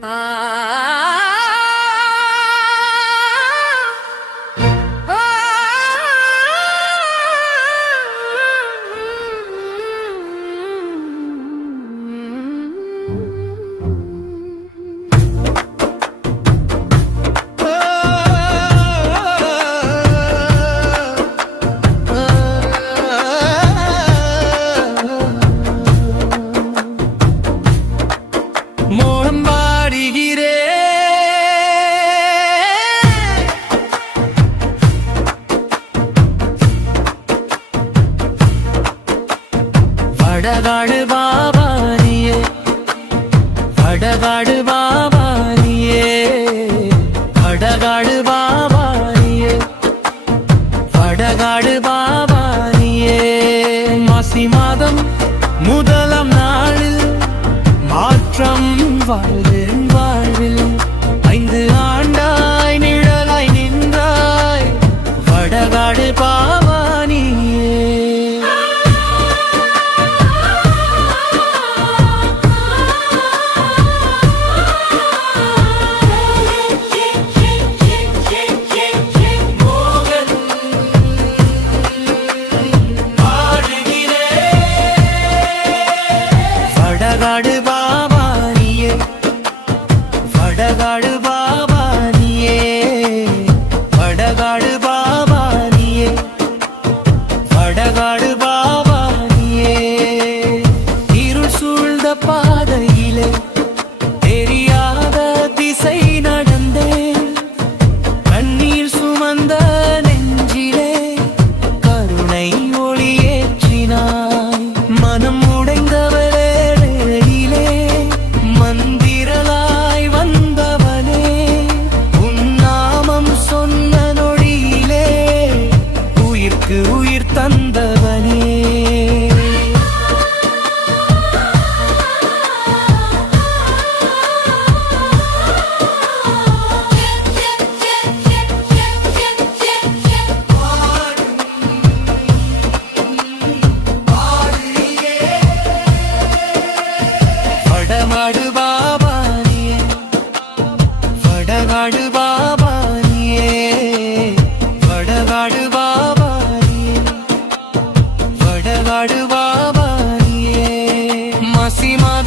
Ah, வடவாடு பாபானியே வடவாடு பாபானியே Vadakadu பாபானியே Vadakadu பாபானியே மாசி மாதம் முதலாம் நாளில் மாற்றம் வாழ்கிறே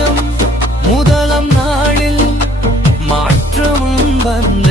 மாதம் முதலம் நாளில் மாற்றமும் வந்த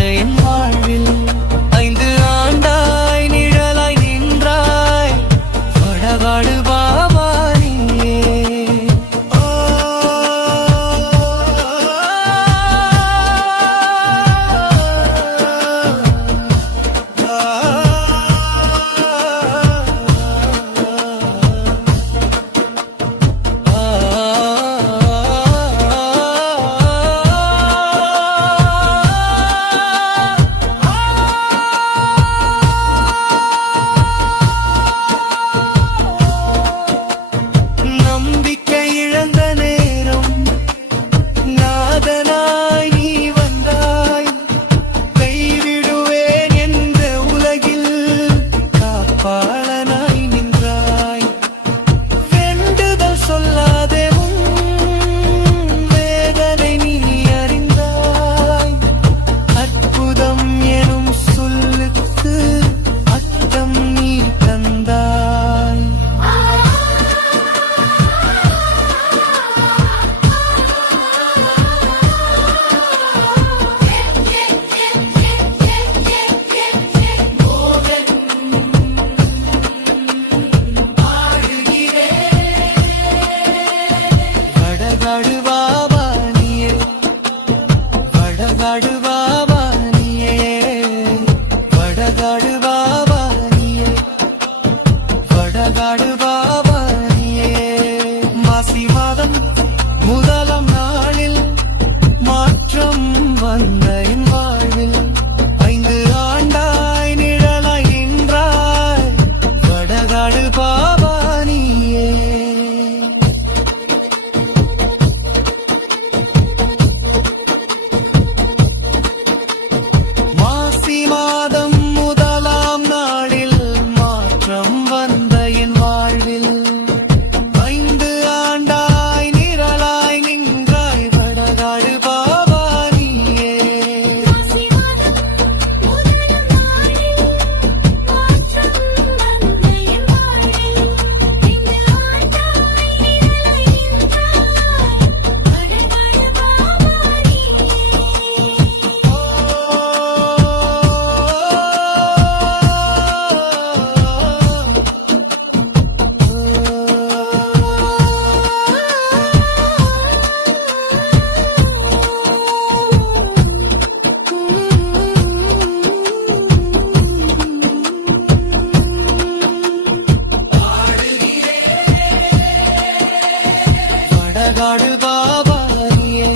வடகாடு பாபாரியே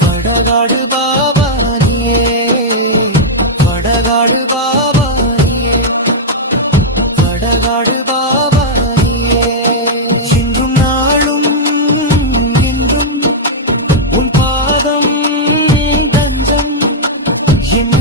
வடகாடு பாபாரியே வடகாடு பாபாரியே வடகாடு பாபாரியே இன்றும் நாளும் இன்றும் உன் பாதம் தஞ்சம். என்